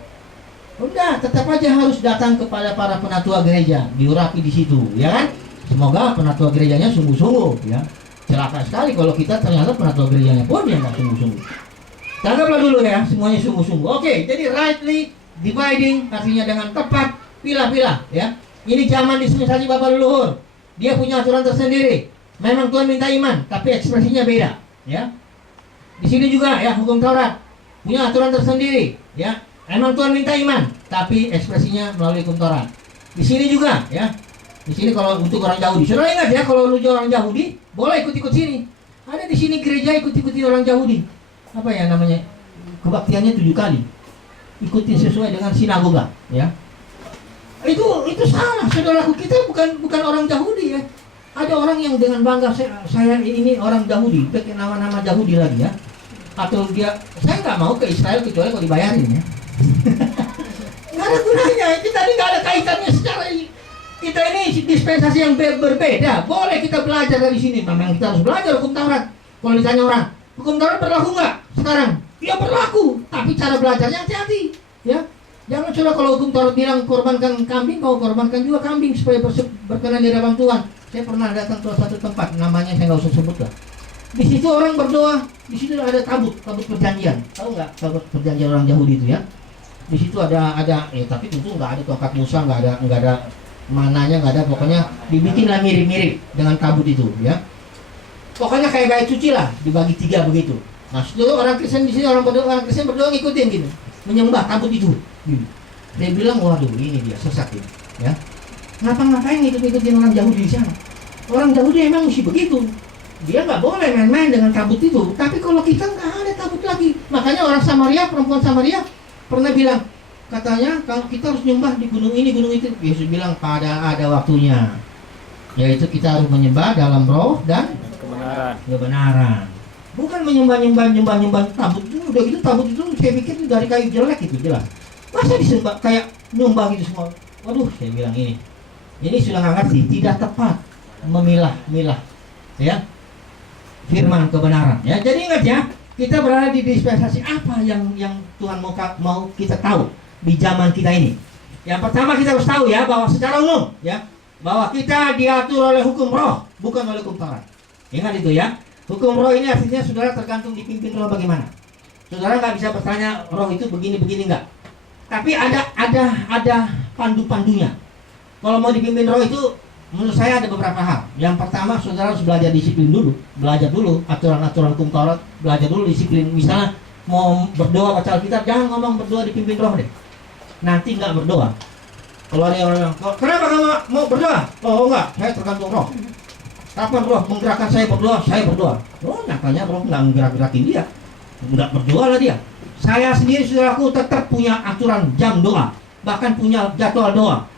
Udah, tetap aja harus datang kepada para penatua gereja, diurapi di situ, ya kan? Semoga penatua gerejanya sungguh-sungguh, ya. Celaka sekali kalau kita ternyata penatua gerejanya pun yang nggak sungguh-sungguh. Tanggaplah dulu, ya, semuanya sungguh-sungguh. Oke, jadi rightly dividing artinya dengan tepat, pilah-pilah, ya. Ini zaman dispensasi Bapak leluhur. Dia punya aturan tersendiri. Memang Tuhan minta iman, tapi ekspresinya beda, ya. Di sini juga, ya, hukum Taurat punya aturan tersendiri, ya. Memang Tuhan minta iman, tapi ekspresinya melalui hukum Taurat. Di sini juga, ya. Di sini kalau untuk orang Yahudi, saudara ingat, ya, kalau lu orang Yahudi boleh ikut-ikut sini. Ada di sini gereja ikut-ikutin orang Yahudi. Apa ya namanya? Kebaktiannya 7 kali. Ikutin sesuai dengan sinagoga, ya. Itu salah, saudaraku. Kita bukan orang Yahudi, ya. Ada orang yang dengan bangga saya ini orang Yahudi, pakai nama-nama Yahudi lagi, ya. Atau saya nggak mau ke Israel kecuali kalau dibayarin, ya. Nggak ada gunanya. Kita ini nggak ada kaitannya secara ini. Kita ini dispensasi yang berbeda. Boleh kita belajar dari sini. Memang kita harus belajar hukum Taurat. Kalau ditanya orang, hukum Taurat berlaku nggak sekarang? Ya berlaku, tapi cara belajarnya hati-hati, ya. Jangan coba kalau hukum Taurat bilang korbankan kambing, kau korbankan juga kambing supaya berkenan di hadapan Tuhan. Saya pernah datang ke satu tempat, namanya saya nggak usah sebut lah. Di situ orang berdoa, di situ ada tabut perjanjian. Tahu nggak tabut perjanjian orang Yahudi itu, ya? Di situ ada, tapi tentu nggak ada tongkat Musa, nggak ada mananya, nggak ada, pokoknya dibikinlah mirip-mirip dengan tabut itu, ya. Pokoknya kayak gaya cuci lah, dibagi 3 begitu. Nah, seluruh orang Kristen di sini, orang Kristen berdoa ngikutin gitu, menyembah tabut itu. Dia bilang, waduh, ini dia sesat ini, ya. Ngapain ngikutin orang Yahudi di sana? Orang Yahudi emang mesti begitu. Dia nggak boleh main-main dengan tabut itu. Tapi kalau kita nggak ada tabut lagi. Makanya orang Samaria, perempuan Samaria pernah bilang, katanya kalau kita harus nyembah di gunung ini, gunung itu. Yesus bilang ada waktunya. Yaitu kita harus menyembah dalam roh dan kebenaran. Bukan menyembah tabut itu. Udah gitu tabut itu saya pikir itu dari kayu jelek itu jelas. Masa disembah kayak nyembah gitu semua. Waduh, saya bilang ini sudah nggak ngerti, tidak tepat memilah-milah, ya, firman kebenaran, ya. Jadi ingat, ya, kita berada di dispensasi apa yang Tuhan mau kita tahu di zaman kita ini. Yang pertama kita harus tahu, ya, bahwa secara umum, ya, bahwa kita diatur oleh hukum roh, bukan oleh hukum Taurat. Ingat itu, ya. Hukum roh ini artinya saudara tergantung dipimpin roh bagaimana. Saudara nggak bisa bertanya roh itu begini enggak. Tapi ada pandu-pandunya. Kalau mau dipimpin roh itu, menurut saya ada beberapa hal. Yang pertama, saudara harus belajar disiplin dulu. Belajar dulu aturan-aturan hukum Taurat. Belajar dulu disiplin. Misalnya mau berdoa baca Alkitab, jangan ngomong berdoa dipimpin roh deh. Nanti nggak berdoa. Kalau ada orang yang, kenapa kamu mau berdoa? Oh enggak, saya tergantung roh. Kapan roh menggerakkan saya berdoa. Oh, nyatanya roh nggak menggerak-gerakin dia. Nggak berdoa lah dia. Saya sendiri, saudaraku, tetap punya aturan jam doa. Bahkan punya jadwal doa.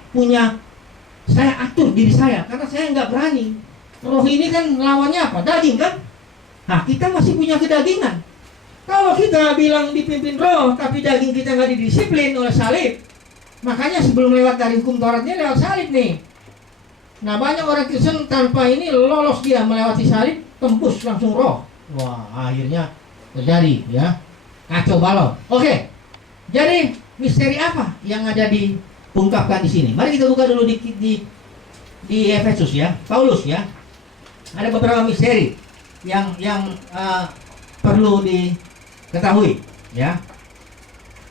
Saya atur diri saya, karena saya nggak berani. Roh ini kan lawannya apa? Daging, kan? Nah, kita masih punya kedagingan. Kalau kita bilang dipimpin roh, tapi daging kita nggak didisiplin oleh salib, makanya sebelum lewat dari hukum Tauratnya lewat salib nih. Nah, banyak orang Kristen tanpa ini lolos dia melewati salib, tembus langsung roh. Wah, akhirnya terjadi ya kacau balau. Oke, jadi misteri apa yang ada diungkapkan di sini? Mari kita buka dulu di Efesus ya, Paulus ya. Ada beberapa misteri yang perlu diketahui ya.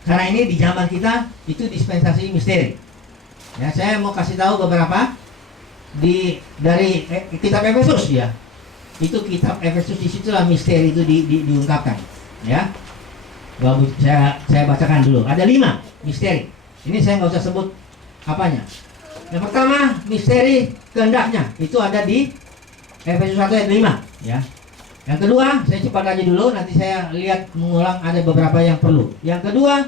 Karena ini di zaman kita itu dispensasi misteri. Ya, saya mau kasih tahu beberapa dari kitab Efesus ya. Itu kitab Efesus, disitulah misteri itu diungkapkan ya. Saya bacakan dulu. Ada 5 misteri. Ini saya nggak usah sebut apanya. Yang pertama, misteri kehendaknya. Itu ada di Efesus 1 ayat 5 ya. Yang kedua, saya cepat aja dulu, nanti saya lihat mengulang, ada beberapa yang perlu. Yang kedua,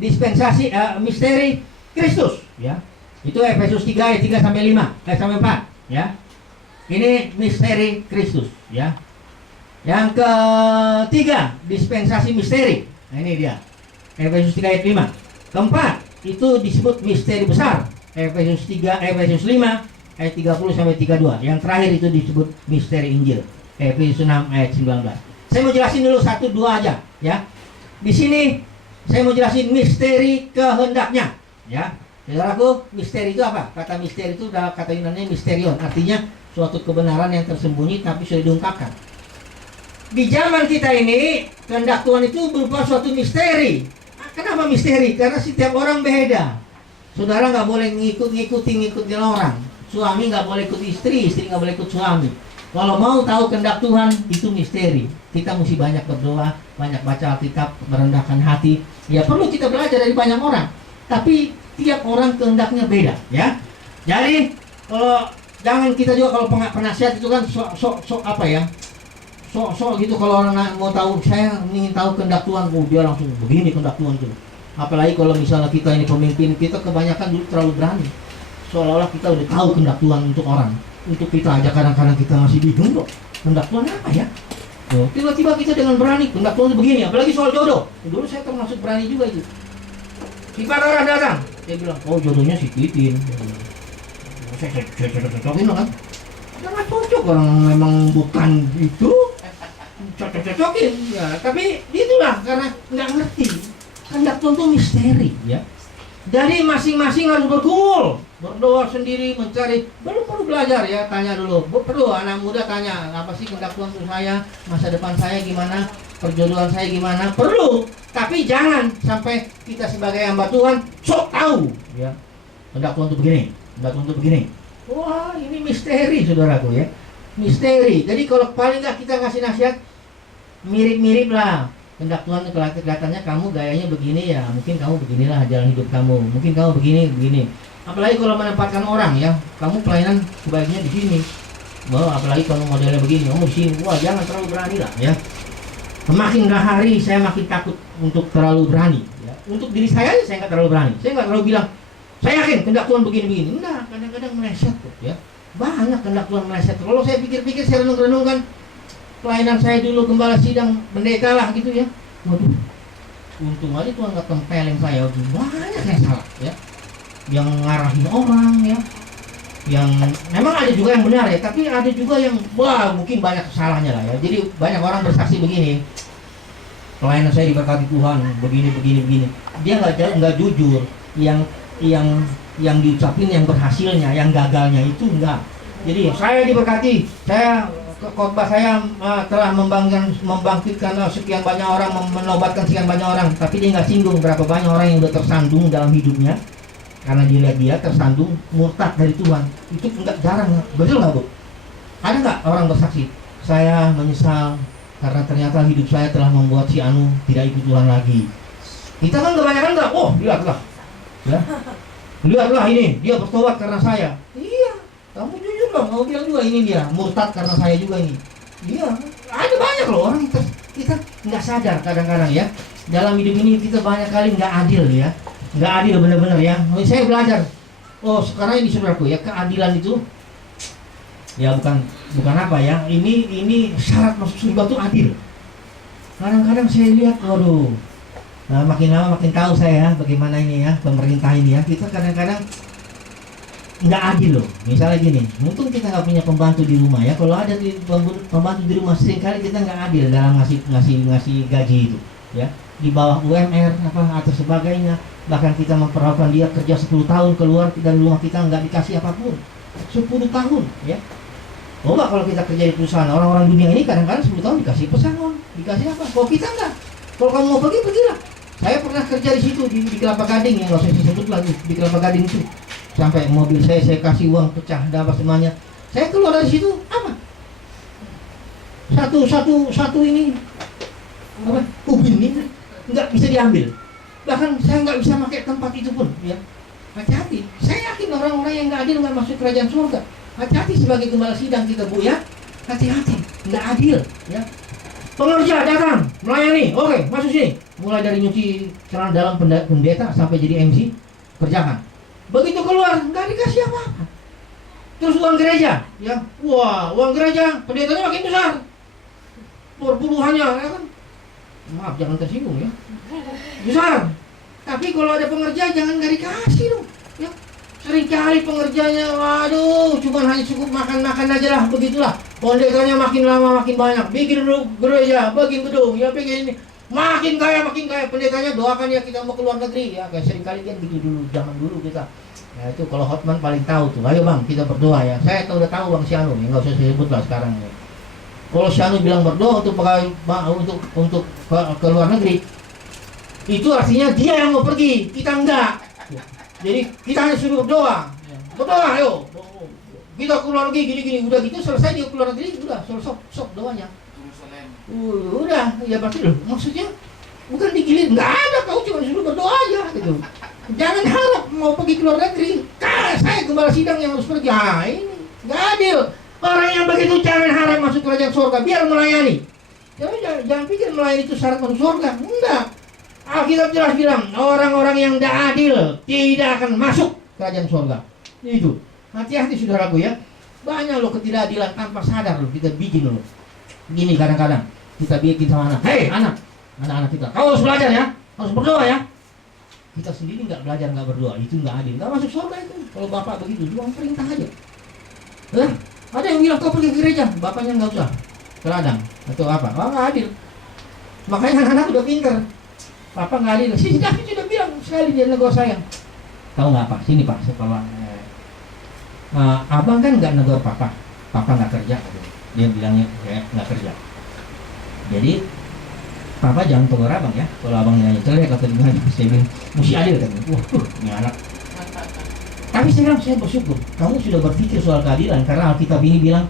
dispensasi misteri Kristus ya. Itu Efesus 3 ayat 3 sampai 5, sampai 4 ya. Ini misteri Kristus ya. Yang ketiga, dispensasi misteri. Nah, ini dia. Efesus 3 ayat 5. Keempat, itu disebut misteri besar. Efesus 5 ayat 30 sampai 32. Yang terakhir itu disebut misteri Injil. Efesus 6 ayat 19. Saya mau jelasin dulu 1 2 aja ya. Di sini saya mau jelasin misteri kehendaknya ya. Saudaraku, misteri itu apa? Kata misteri itu adalah kata Yunani misterion, artinya suatu kebenaran yang tersembunyi tapi sudah diungkapkan. Di zaman kita ini, kehendak Tuhan itu berupa suatu misteri. Kenapa misteri? Karena setiap orang beda. Saudara nggak boleh ngikutin orang. Suami nggak boleh ikut istri, istri nggak boleh ikut suami. Kalau mau tahu kehendak Tuhan, itu misteri. Kita mesti banyak berdoa, banyak baca Alkitab, merendahkan hati. Ya perlu kita belajar dari banyak orang. Tapi tiap orang kehendaknya beda, ya. Jadi kalau jangan kita juga kalau penasihat itu kan sok apa ya? Sok gitu kalau orang mau tahu, saya ingin tahu kehendak Tuhan, dia langsung begini kehendak Tuhan tuh. Apalagi kalau misalnya kita ini pemimpin, kita kebanyakan dulu terlalu berani. Seolah-olah kita udah tahu kehendak Tuhan untuk orang. Untuk kita aja kadang-kadang kita masih bingung kok. Kehendak Tuhan apa ya? Tiba-tiba kita dengan berani, kehendak Tuhan itu begini, apalagi soal jodoh. Dulu saya termasuk berani juga itu. Si Pak Rara datang, dia bilang, oh jodohnya si Titin. Saya cocokin loh kan. Nggak cocok, orang memang bukan itu. Cocok-cocokin ya, tapi itulah karena nggak ngerti. Kehendak Tuhan itu misteri ya. Jadi masing-masing harus bergumul, berdoa sendiri, mencari. Perlu belajar ya, tanya dulu. Perlu anak muda tanya, apa sih kehendak Tuhan untuk saya, masa depan saya gimana, perjodohan saya gimana. Perlu, tapi jangan sampai kita sebagai hamba Tuhan sok tahu ya. Kehendak Tuhan itu begini, kehendak Tuhan itu begini. Wah, ini misteri saudaraku ya. Misteri. Jadi kalau paling nggak kita kasih nasihat mirip-mirip lah. Kehendak Tuhan kelihatannya kamu gayanya begini ya, mungkin kamu beginilah jalan hidup kamu, mungkin kamu begini. Apalagi kalau menempatkan orang ya, kamu pelayanan sebaiknya di sini. Wah, apalagi kalau modelnya begini, kamu di sini. Wah, jangan terlalu berani lah ya. Makin hari saya makin takut untuk terlalu berani. Ya. Untuk diri saya nggak terlalu berani. Saya nggak terlalu bilang, saya yakin kehendak Tuhan begini-begini. Enggak, kadang-kadang meleset kok ya. Banyak kehendak Tuhan meleset. Kalau saya pikir-pikir, saya renung-renungkan pelayanan saya dulu gembala sidang pendeta lah gitu ya. Waduh, untung aja Tuhan nggak tempelin saya. Banyak yang salah ya, yang ngarahin orang ya, yang memang ada juga yang benar ya, tapi ada juga yang wah mungkin banyak kesalahannya lah ya. Jadi banyak orang bersaksi begini, pelayanan saya diberkati Tuhan begini. Dia nggak jujur. Yang diucapin yang berhasilnya, yang gagalnya itu enggak. Jadi saya diberkati, saya khotbah saya telah membangkitkan sekian banyak orang, menobatkan sekian banyak orang, tapi dia nggak singgung berapa banyak orang yang udah tersandung dalam hidupnya karena dia tersandung murtad dari Tuhan. Itu enggak jarang, betul nggak Bu? Ada nggak orang bersaksi? Saya menyesal karena ternyata hidup saya telah membuat si Anu tidak ikut Tuhan lagi. Kita kan kebanyakan nggak, oh lihatlah, ya, lihatlah ini dia bertobat karena saya. Iya. Kamu jujur dong, mau bilang juga ini dia murtad karena saya juga ini. Iya, ada banyak loh orang kita nggak sadar kadang-kadang ya. Dalam hidup ini kita banyak kali nggak adil ya, nggak adil benar-benar ya. Saya belajar. Oh sekarang ini saudaraku ya, keadilan itu Ya bukan apa ya. Ini syarat masuk surga itu adil. Kadang-kadang saya lihat, waduh, nah, makin lama makin tahu saya bagaimana ini ya pemerintah ini ya. Kita kadang-kadang nggak adil loh. Misalnya gini, untung kita nggak punya pembantu di rumah ya. Kalau ada pembantu di rumah, seringkali kita nggak adil dalam ngasih gaji itu ya, di bawah UMR apa atau sebagainya. Bahkan kita memperlakukan dia kerja 10 tahun keluar dari rumah kita nggak dikasih apapun 10 tahun ya. Oh enggak, kalau kita kerja di perusahaan, orang-orang dunia ini kadang-kadang 10 tahun dikasih pesangon, dikasih apa. Kalau kita enggak, kalau kamu mau pergi, pergilah. Saya pernah kerja di situ di Kelapa Gading, yang nggak usah disebut lagi, di Kelapa Gading itu. Sampai mobil saya kasih uang pecah dan apa semuanya. Saya keluar dari situ apa? Satu ini apa? Ubin ini nggak bisa diambil. Bahkan saya nggak bisa pakai tempat itu pun, ya. Hati-hati. Saya yakin orang-orang yang nggak adil nggak masuk kerajaan surga. Hati-hati sebagai gembala sidang kita, Bu ya. Hati-hati, nggak adil, ya. Pengerja datang melayani, oke, masuk sini. Mulai dari nyuci celana dalam pendeta sampai jadi MC, kerjakan. Begitu keluar, nggak dikasih apa-apa. Terus uang gereja, ya, wah, uang gereja, pendetanya makin besar, puluhannya, ya kan? Maaf, jangan tersinggung ya, besar. Tapi kalau ada pengerja, jangan nggak dikasih dong, ya. Seringkali pengerjanya, waduh, cuma hanya cukup makan-makan aja lah, begitulah. Pendetanya makin lama makin banyak, bikin gereja, bikin gedung, ya bikin ini. Makin kaya, pendetanya doakan ya kita mau keluar negeri, ya kayak seringkali kan gitu dulu, zaman dulu kita. Ya itu kalau Hotman paling tahu tuh, ayo bang kita berdoa ya. Saya udah tahu bang Sianu, ya nggak usah saya sebut lah sekarang ya. Kalau Sianu bilang berdoa untuk ke luar negeri, itu artinya dia yang mau pergi, kita enggak. Jadi kita hanya suruh berdoa, ayo. Kita keluar negeri gini-gini, udah gitu selesai dia keluar negeri, udah selesai doanya. Udah, ya berarti loh, maksudnya bukan digilir, nggak ada, kau cuma suruh berdoa aja gitu. Jangan harap mau pergi ke luar negeri. Saya gembala sidang yang harus pergi. Ini nggak adil. Orang yang begitu jangan harap masuk kerajaan surga, biar melayani. Jangan pikir melayani itu syarat masuk surga. Enggak. Alkitab jelas bilang orang-orang yang tidak adil tidak akan masuk kerajaan surga. Itu. Hati-hati saudaraku ya. Banyak loh ketidakadilan tanpa sadar loh kita bikin loh. Gini kadang-kadang kita bikin sama anak. Hei anak-anak kita, kau harus belajar ya, harus berdoa ya. Kita sendiri nggak belajar, nggak berdoa, itu nggak adil, nggak masuk surga itu. Kalau bapak begitu, cuma perintah aja. Ada yang bilang kau pergi ke gereja, bapaknya nggak usah ke ladang atau apa, nggak adil. Makanya anak-anak udah pinter. Papa nggak adil, si David sudah bilang sekali dia negor saya. Tahu nggak pak? Sini pak, sekolah. Abang kan nggak negor papa nggak kerja. Dia bilangnya nggak kerja. Jadi papa jangan tegur abang ya. Kalau abang nanya jelek atau gimana, saya bilang mesti adil kan. Ini anak. Tapi saya bilang saya bersyukur. Kamu sudah berpikir soal keadilan karena Alkitab ini bilang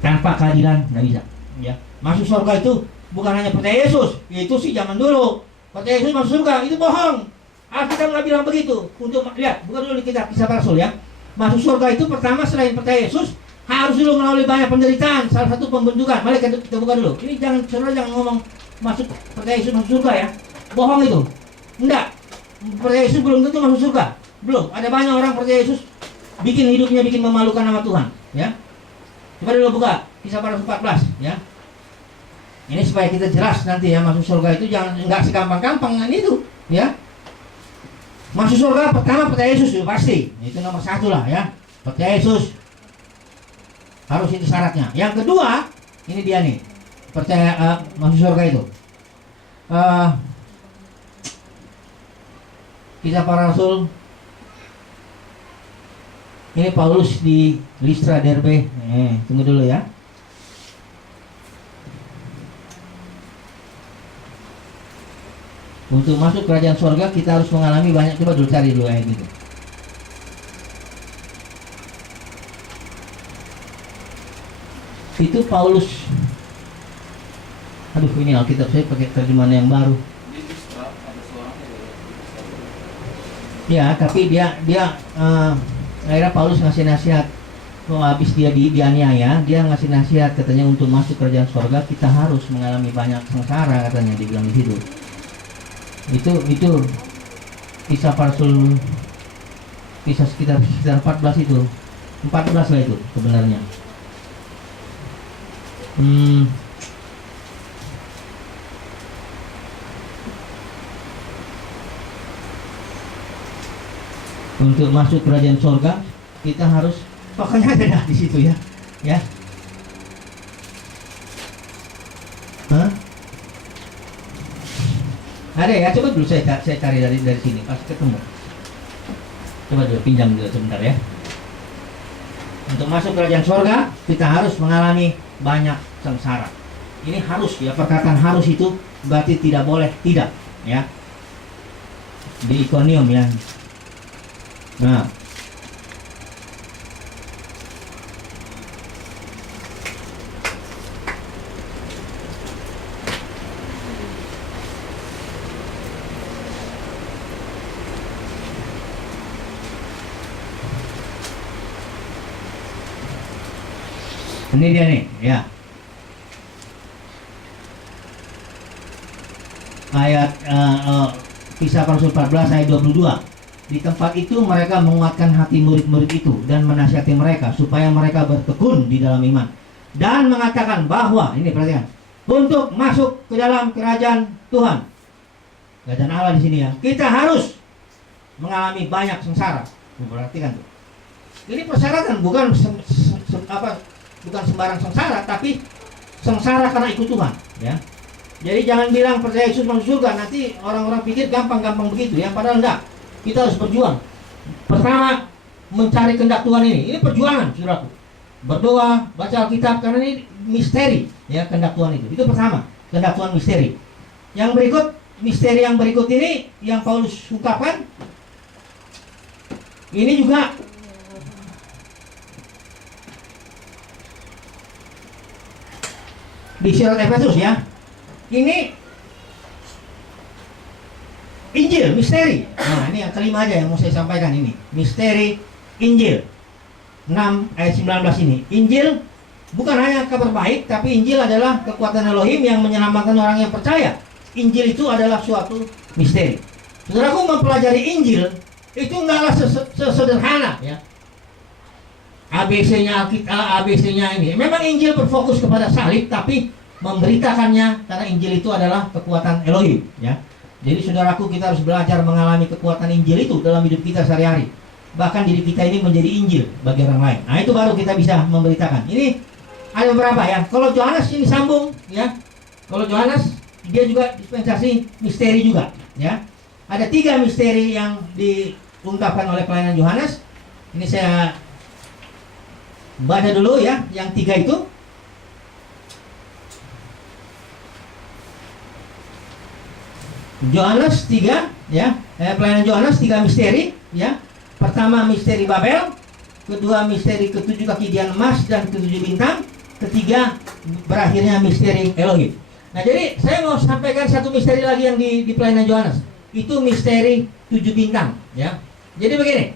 tanpa keadilan nggak bisa. Ya, masuk surga itu bukan hanya percaya Yesus. Itu sih zaman dulu. Percaya Yesus masuk surga itu bohong. Alkitab nggak bilang begitu. Untuk lihat, bukan dulu kita Kisah Para Rasul ya. Masuk surga itu pertama selain percaya Yesus harus dulu melalui banyak penderitaan. Salah satu pembentukan. Mari kita buka dulu. Ini jangan ngomong masuk percaya Yesus masuk surga ya. Bohong itu. Enggak. Percaya Yesus belum tentu masuk surga. Belum. Ada banyak orang percaya Yesus bikin hidupnya bikin memalukan nama Tuhan, ya. Coba dulu buka Kisah Para Rasul 14 ya. Ini supaya kita jelas nanti ya, masuk surga itu jangan enggak segampang-gampang itu, ya. Masuk surga pertama percaya Yesus itu pasti. Itu nomor satu lah ya. Percaya Yesus. Harus itu syaratnya. Yang kedua, ini dia nih. Percaya masuk surga itu. Kisah Para Rasul. Ini Paulus di Listra Derbe. Tunggu dulu ya. Untuk masuk kerajaan surga kita harus mengalami banyak. Coba dulu cari dulu ayat itu. Itu Paulus. Aduh, ini Alkitab saya pakai terjemahan yang baru. Ya, tapi dia akhirnya Paulus ngasih nasihat. Habis dia dianiaya, dia ngasih nasihat katanya untuk masuk kerajaan surga kita harus mengalami banyak sengsara katanya, dibilang di situ. Itu Kisah Para Rasul, kisah sekitar 14 itu. 14 lah itu sebenarnya. Untuk masuk kerajaan surga kita harus, pokoknya ada di situ ya, ya. Hah? Ada ya, coba dulu saya cari dari sini, pas ketemu. Coba dulu pinjam dulu sebentar ya. Untuk masuk kerajaan surga kita harus mengalami banyak sengsara. Ini harus ya, perkataan harus itu berarti tidak boleh tidak ya. Di Ikonium ya. Nah, ini dia nih ya. Ayat Kisah Rasul 14 ayat 22. Di tempat itu mereka menguatkan hati murid-murid itu dan menasihati mereka supaya mereka bertekun di dalam iman dan mengatakan bahwa, ini perhatikan, untuk masuk ke dalam kerajaan Tuhan, kerajaan Allah di sini ya, kita harus mengalami banyak sengsara. Perhatikan tuh. Ini persyaratan, bukan bukan sembarang sengsara, tapi sengsara karena ikut Tuhan ya. Jadi jangan bilang percaya Yesus masuk surga, nanti orang-orang pikir gampang-gampang begitu ya, padahal enggak. Kita harus berjuang. Pertama, mencari kehendak Tuhan ini. Ini perjuangan, saudaraku. Berdoa, baca Alkitab, karena ini misteri ya, kehendak Tuhan itu. Itu pertama, kehendak Tuhan misteri. Yang berikut, misteri yang berikut ini yang Paulus ungkapkan. Ini juga di surat Efesus ya. Ini Injil, misteri. Nah, ini yang kelima aja yang mau saya sampaikan ini. Misteri Injil. 6 ayat 19 ini. Injil bukan hanya kabar baik, tapi Injil adalah kekuatan Elohim yang menyelamatkan orang yang percaya. Injil itu adalah suatu misteri. Saudaraku, mempelajari Injil itu enggaklah sesederhana ya. ABC-nya ABC-nya ini. Memang Injil berfokus kepada salib, tapi memberitakannya karena Injil itu adalah kekuatan Elohim ya. Jadi saudaraku, kita harus belajar mengalami kekuatan Injil itu dalam hidup kita sehari-hari. Bahkan diri kita ini menjadi Injil bagi orang lain. Nah, itu baru kita bisa memberitakan. Ini ada beberapa ya. Kalau Yohanes ini sambung ya. Kalau Yohanes dia juga dispensasi misteri juga ya. Ada 3 misteri yang diungkapkan oleh pelayanan Yohanes. Ini saya baca dulu ya, yang 3 itu. Yohanes 3 ya, pelayanan Yohanes 3 misteri ya. Pertama misteri Babel, kedua misteri ke-7 kaki dian emas dan ke-7 bintang, ketiga berakhirnya misteri Elohim. Nah, jadi saya mau sampaikan satu misteri lagi yang di pelayanan Yohanes. Itu misteri 7 bintang ya. Jadi begini.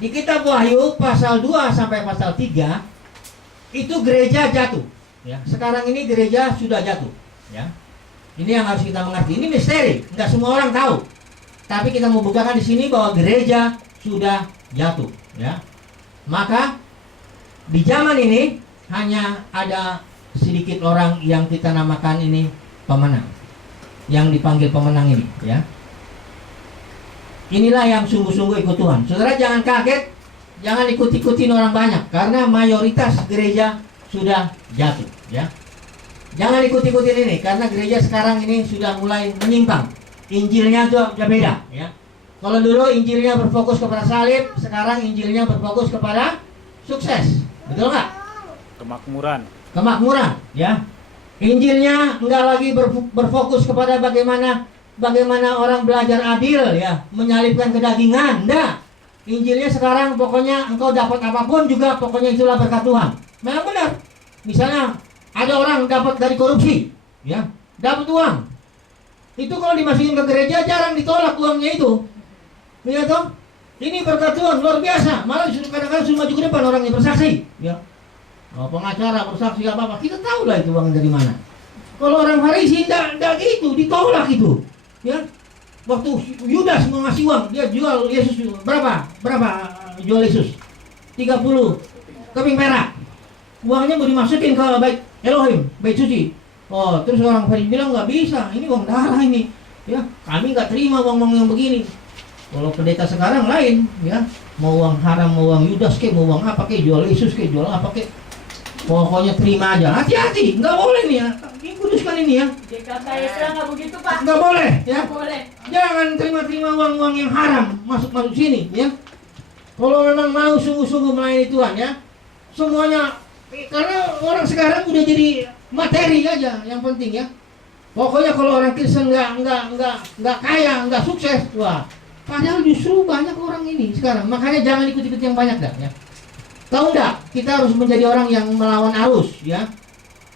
Di kitab Wahyu pasal 2 sampai pasal 3 itu gereja jatuh ya. Sekarang ini gereja sudah jatuh ya. Ini yang harus kita mengerti. Ini misteri, nggak semua orang tahu. Tapi kita mau bukakan di sini bahwa gereja sudah jatuh, ya. Maka di zaman ini hanya ada sedikit orang yang kita namakan ini pemenang, yang dipanggil pemenang ini, ya. Inilah yang sungguh-sungguh ikut Tuhan. Saudara jangan kaget, jangan ikut-ikutin orang banyak, karena mayoritas gereja sudah jatuh, ya. Jangan ikut-ikutin ini, karena gereja sekarang ini sudah mulai menyimpang. Injilnya sudah beda, ya. Kalau dulu Injilnya berfokus kepada salib, sekarang Injilnya berfokus kepada sukses, betul nggak? Kemakmuran, ya. Injilnya nggak lagi berfokus kepada bagaimana orang belajar adil, ya, menyalibkan kedagingan, enggak. Injilnya sekarang pokoknya engkau dapat apapun juga, pokoknya itulah berkat Tuhan. Memang benar. Misalnya ada orang dapat dari korupsi, ya, dapat uang. Itu kalau dimasukin ke gereja jarang ditolak uangnya itu. Iya toh? Ini berkat Tuhan luar biasa. Malah kadang-kadang suruh maju ke depan orangnya bersaksi, ya. Oh, pengacara bersaksi apa-apa, kita tahu lah itu uangnya dari mana. Kalau orang Farisi enggak gitu, ditolak itu. Ya. Waktu Yudas mau ngasih uang, dia jual Yesus berapa jual Yesus? 30 keping perak. Uangnya mau dimasukin ke Elohim, bait suci. Oh, terus orang Farisi bilang nggak bisa, ini uang darah ini. Ya, kami nggak terima uang-uang yang begini. Kalau pendeta sekarang lain, ya, mau uang haram, mau uang Yudas ke, mau uang apa ke, jual Yesus ke, jual apa ke, pokoknya terima aja. Hati-hati, nggak boleh nih ya. Ini kuduskan ini ya. Di kata Islam nggak begitu Pak. Nggak boleh, ya. Nggak boleh. Jangan terima-terima uang-uang yang haram masuk sini, ya. Kalau memang mau sungguh-sungguh melayani Tuhan, ya, semuanya. Karena orang sekarang udah jadi materi aja yang penting, ya. Pokoknya kalau orang Kristen nggak kaya, nggak sukses, wah. Padahal justru banyak orang ini sekarang. Makanya jangan ikut-ikut yang banyak dah, ya. Tahu nggak? Kita harus menjadi orang yang melawan arus, ya.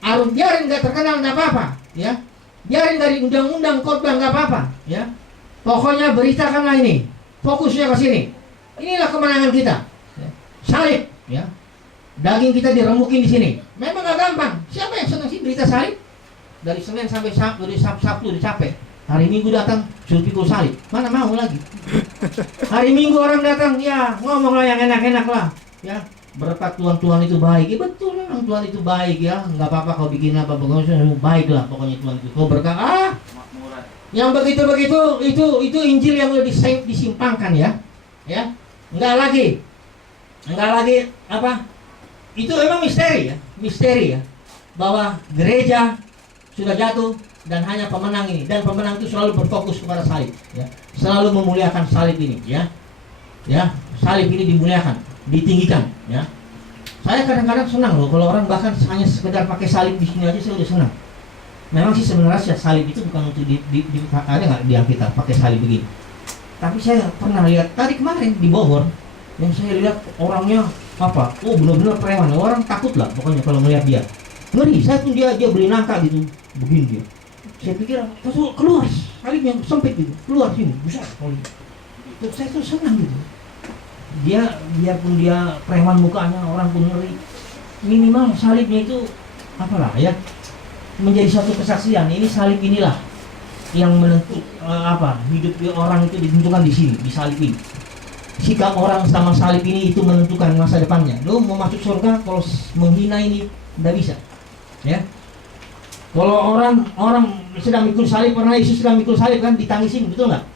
Arus biarin nggak terkenal nggak apa-apa, ya. Biarin dari undang-undang khotbah nggak apa-apa, ya. Pokoknya beritakanlah ini. Fokusnya ke sini. Inilah kemenangan kita. Ya. Salib, ya. Daging kita diremukin di sini. Memang gak gampang. Siapa yang senang sih berita salib? Dari Senin sampai Sabtu, dari Sabtu udah capek. Hari Minggu datang suruh pikul salib. Mana mau lagi? Hari Minggu orang datang, ya ngomonglah yang enak-enak lah. Ya, berkat Tuhan itu baik. Ya, betul memang Tuhan itu baik ya. Nggak apa-apa kau bikin apa pokoknya baik lah pokoknya Tuhan itu. Kau berkat yang begitu-begitu itu Injil yang udah disimpangkan ya. Ya, nggak lagi apa? Itu memang misteri ya, bahwa gereja sudah jatuh dan hanya pemenang ini, dan pemenang itu selalu berfokus kepada salib, ya, selalu memuliakan salib ini, ya, salib ini dimuliakan, ditinggikan, ya. Saya kadang-kadang senang loh kalau orang bahkan hanya sekedar pakai salib di sini aja saya udah senang. Memang sih sebenarnya salib itu bukan untuk ada nggak di Alkitab pakai salib begini. Tapi saya pernah lihat tadi kemarin di Bogor, yang saya lihat orangnya apa? Oh benar-benar preman. Orang takut lah pokoknya kalau melihat dia. Ngeri. Saya pun dia beli nangka gitu, begini dia. Saya pikir keluar salib yang sempit gitu, keluar sini besar. Itu saya tuh senang gitu. Dia biarpun dia preman mukanya, orang pun ngeri. Minimal salibnya itu apalah ya, menjadi suatu kesaksian. Ini salib inilah yang menentukan hidup orang itu ditentukan di sini, di salib ini. Sikap orang sama salib ini itu menentukan masa depannya. Lo mau masuk surga kalau menghina ini tidak bisa, ya. Kalau orang sedang mikul salib, pernah Yesus sedang mikul salib kan, ditangisin, betul nggak?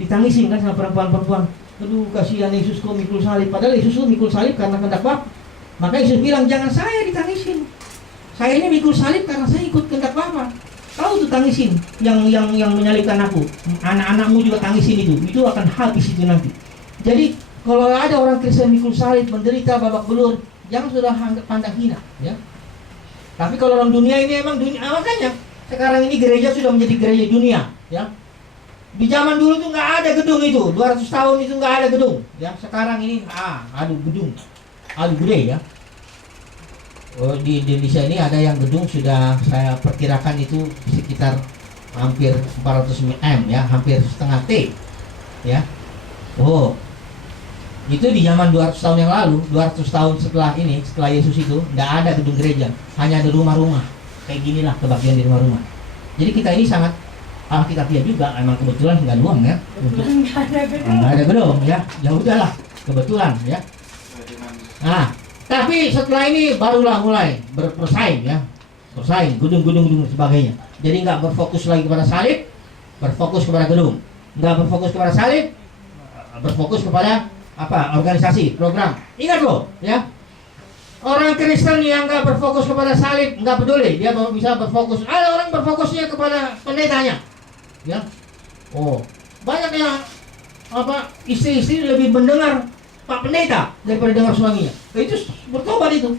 Ditangisin kan sama perempuan-perempuan. Aduh kasihan Yesus kok mikul salib. Padahal Yesus tuh mikul salib karena kehendak Bapa. Maka Yesus bilang jangan saya ditangisin. Saya ini mikul salib karena saya ikut kehendak Bapa. Kau tuh tangisin yang menyalibkan aku. Anak-anakmu juga tangisin itu. Itu akan habis itu nanti. Jadi kalau ada orang Kristen mikul salib, menderita babak belur, jangan sudah pandang hina, ya. Tapi kalau orang dunia ini emang dunia, makanya sekarang ini gereja sudah menjadi gereja dunia, ya. Di zaman dulu tuh nggak ada gedung itu, 200 tahun itu nggak ada gedung, ya. Sekarang ini gedung, gede ya. Oh, di Indonesia ini ada yang gedung sudah saya perkirakan itu sekitar hampir 400 M ya, hampir setengah T, ya. Oh. Itu di zaman 200 tahun yang lalu, 200 tahun setelah Yesus itu, tidak ada gedung gereja, hanya ada rumah-rumah. Kayak ginilah kebagian di rumah-rumah. Jadi kita ini sangat Alkitabiah juga, emang kebetulan nggak ada uang ya. Nggak ada gedung ya, ya udahlah, kebetulan ya. Nah, tapi setelah ini barulah mulai bersaing ya, bersaing, gedung-gedung sebagainya. Jadi nggak berfokus lagi kepada salib, berfokus kepada gedung. Nggak berfokus kepada salib, berfokus kepada organisasi, program. Ingat loh, ya. Orang Kristen yang nggak berfokus kepada salib, nggak peduli, dia bisa berfokus. Ada orang berfokusnya kepada pendetanya, ya. Oh, banyak yang istri-istri lebih mendengar Pak Pendeta daripada dengar suaminya. Itu bertobat itu,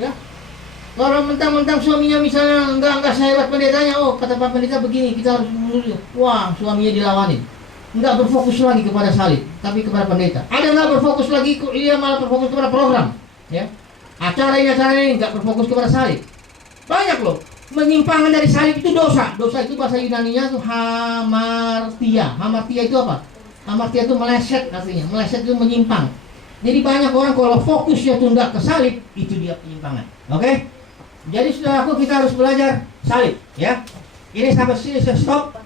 ya. Kalau mentang-mentang suaminya misalnya enggak sehebat pendetanya, oh kata Pak Pendeta begini, kita harus menurut. Wah, suaminya dilawanin. Enggak berfokus lagi kepada salib, tapi kepada pendeta. Ada enggak berfokus lagi, dia malah berfokus kepada program, ya. Acara ini enggak berfokus kepada salib. Banyak loh. Menyimpangan dari salib itu dosa. Dosa itu bahasa Yunaninya tuh hamartia. Hamartia itu apa? Hamartia itu meleset artinya. Meleset itu menyimpang. Jadi banyak orang kalau fokusnya tuh enggak ke salib, itu dia penyimpangan. Oke? Jadi saudaraku, kita harus belajar salib, ya. Ini sampai sini saya stop.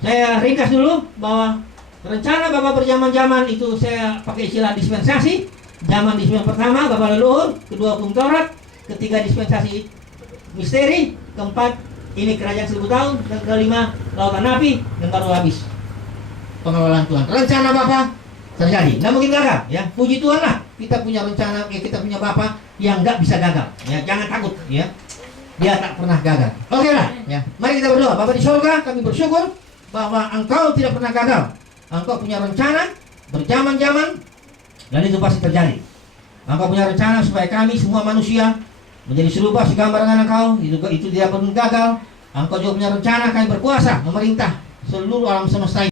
Saya ringkas dulu bahwa rencana Bapak berjaman-jaman itu saya pakai istilah dispensasi. Zaman dispensasi pertama Bapak leluhur, kedua hukum Taurat, ketiga dispensasi misteri. Keempat, ini kerajaan 1000 tahun. Dan kelima, lautan api. Dan baru habis pengelolaan Tuhan. Rencana Bapa terjadi, nggak mungkin gagal. Ya, puji Tuhan lah. Kita punya rencana, kita punya Bapa yang nggak bisa gagal. Ya, jangan takut. Ya, dia tak pernah gagal. Oke lah. Ya, mari kita berdoa. Bapa di surga, kami bersyukur bahwa Engkau tidak pernah gagal. Engkau punya rencana berjaman-jaman, dan itu pasti terjadi. Engkau punya rencana supaya kami semua manusia menjadi serupa segambar dengan Engkau. Itu tidak pernah gagal. Engkau juga punya rencana kami berkuasa memerintah seluruh alam semesta ini.